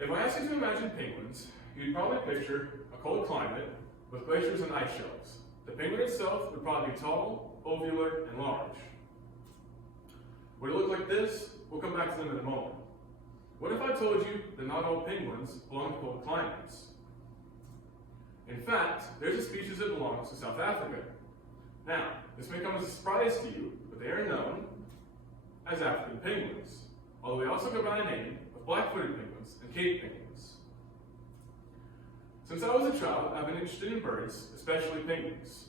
If I asked you to imagine penguins, you'd probably picture a cold climate with glaciers and ice shelves. The penguin itself would probably be tall, ovular, and large. Would it look like this? We'll come back to them in a moment. What if I told you that not all penguins belong to cold climates? In fact, there's a species that belongs to South Africa. Now, this may come as a surprise to you, but they are known as African penguins, although they also go by the name of black-footed penguins and Cape penguins. Since I was a child, I've been interested in birds, especially penguins.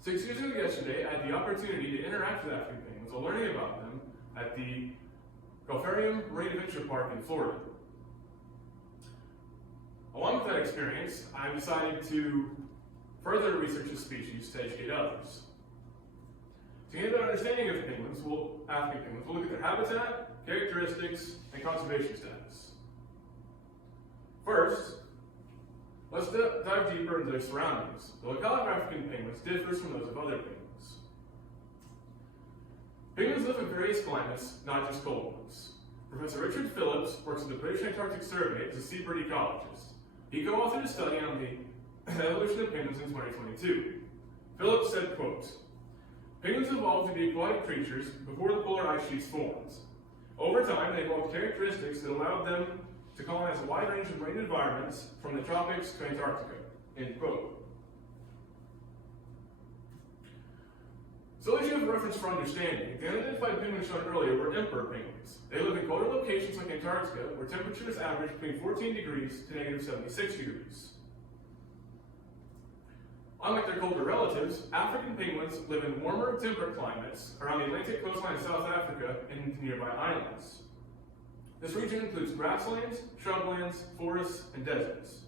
6 years ago yesterday, I had the opportunity to interact with African penguins while learning about them at the Gulfarium Marine Adventure Park in Florida. Along with that experience, I decided to further research the species to educate others. To get a better understanding of penguins, African penguins, we'll look at their habitat, characteristics, and conservation status. First, let's dive deeper into their surroundings. The locale of African penguins differs from those of other penguins. Penguins live in various climates, not just cold ones. Professor Richard Phillips works at the British Antarctic Survey as a seabird ecologist. He co-authored a study on the evolution of penguins in 2022. Phillips said, quote, "Penguins evolved to be aquatic creatures before the polar ice sheets formed. Over time, they evolved characteristics that allowed them to colonize a wide range of marine environments from the tropics to Antarctica," end quote. So as you have reference for understanding, the unidentified penguins shown earlier were emperor penguins. They live in colder locations like Antarctica, where temperatures average between 14 degrees to negative 76 degrees. Unlike their colder relatives, African penguins live in warmer, temperate climates around the Atlantic coastline of South Africa and nearby islands. This region includes grasslands, shrublands, forests, and deserts.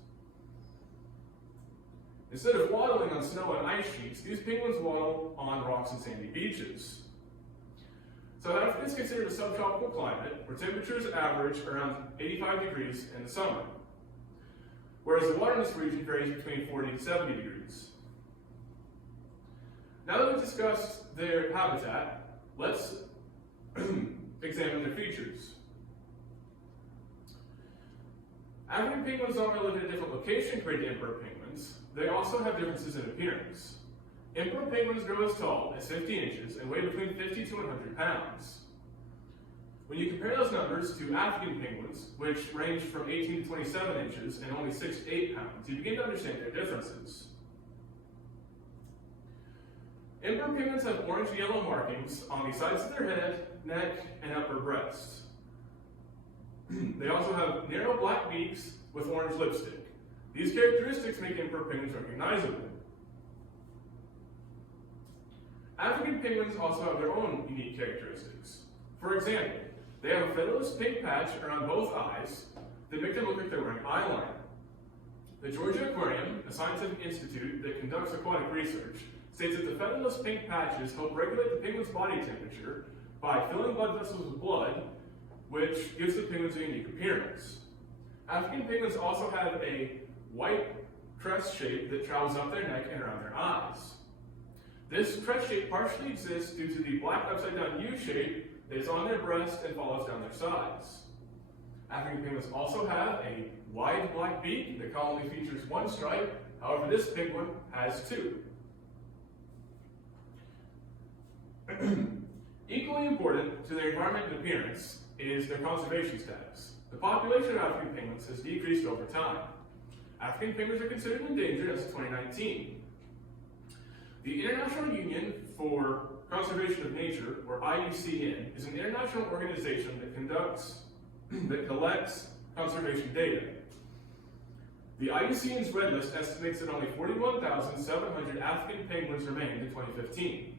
Instead of waddling on snow and ice sheets, these penguins waddle on rocks and sandy beaches. South Africa is considered a subtropical climate where temperatures average around 85 degrees in the summer, whereas the water in this region varies between 40 to 70 degrees. Now that we've discussed their habitat, let's examine their features. African penguins not only live in a different location compared to emperor penguins, they also have differences in appearance. Emperor penguins grow as tall as 50 inches and weigh between 50 to 100 pounds. When you compare those numbers to African penguins, which range from 18 to 27 inches and only 6 to 8 pounds, you begin to understand their differences. Emperor penguins have orange-yellow markings on the sides of their head, neck, and upper breast. They also have narrow black beaks with orange lipstick. These characteristics make emperor penguins recognizable. African penguins also have their own unique characteristics. For example, they have a featherless pink patch around both eyes that make them look like they're wearing eyeliner. The Georgia Aquarium, a scientific institute that conducts aquatic research, states that the featherless pink patches help regulate the penguin's body temperature by filling blood vessels with blood, which gives the penguins a unique appearance. African penguins also have a white crest shape that travels up their neck and around their eyes. This crest shape partially exists due to the black upside-down U shape that is on their breast and follows down their sides. African penguins also have a wide black beak that commonly features one stripe, however this penguin has two. Equally important to their environment and appearance is their conservation status. The population of African penguins has decreased over time. African penguins are considered endangered as of 2019. The International Union for Conservation of Nature, or IUCN, is an international organization that collects conservation data. The IUCN's Red List estimates that only 41,700 African penguins remained in 2015.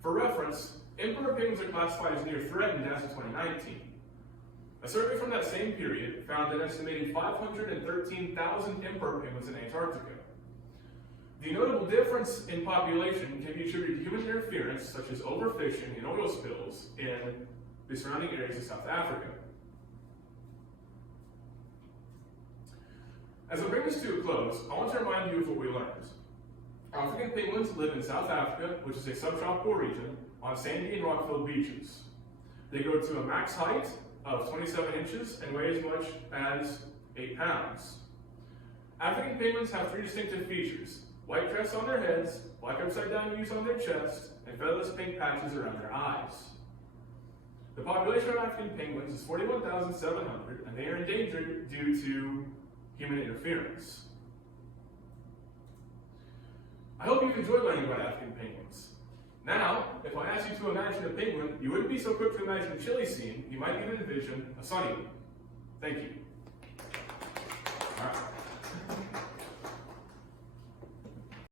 For reference, emperor penguins are classified as near threatened as of 2019. A survey from that same period found an estimated 513,000 emperor penguins in Antarctica. The notable difference in population can be attributed to human interference, such as overfishing and oil spills in the surrounding areas of South Africa. As I bring this to a close, I want to remind you of what we learned. African penguins live in South Africa, which is a subtropical region, on sandy and rock-filled beaches. They grow to a max height of 27 inches and weigh as much as 8 pounds. African penguins have 3 distinctive features: white crests on their heads, black upside-down U's on their chest, and featherless pink patches around their eyes. The population of African penguins is 41,700, and they are endangered due to human interference. I hope you've enjoyed learning about African penguins. Now, if I asked you to imagine a penguin, you wouldn't be so quick to imagine a chilly scene, you might even envision a sunny one. Thank you. All right.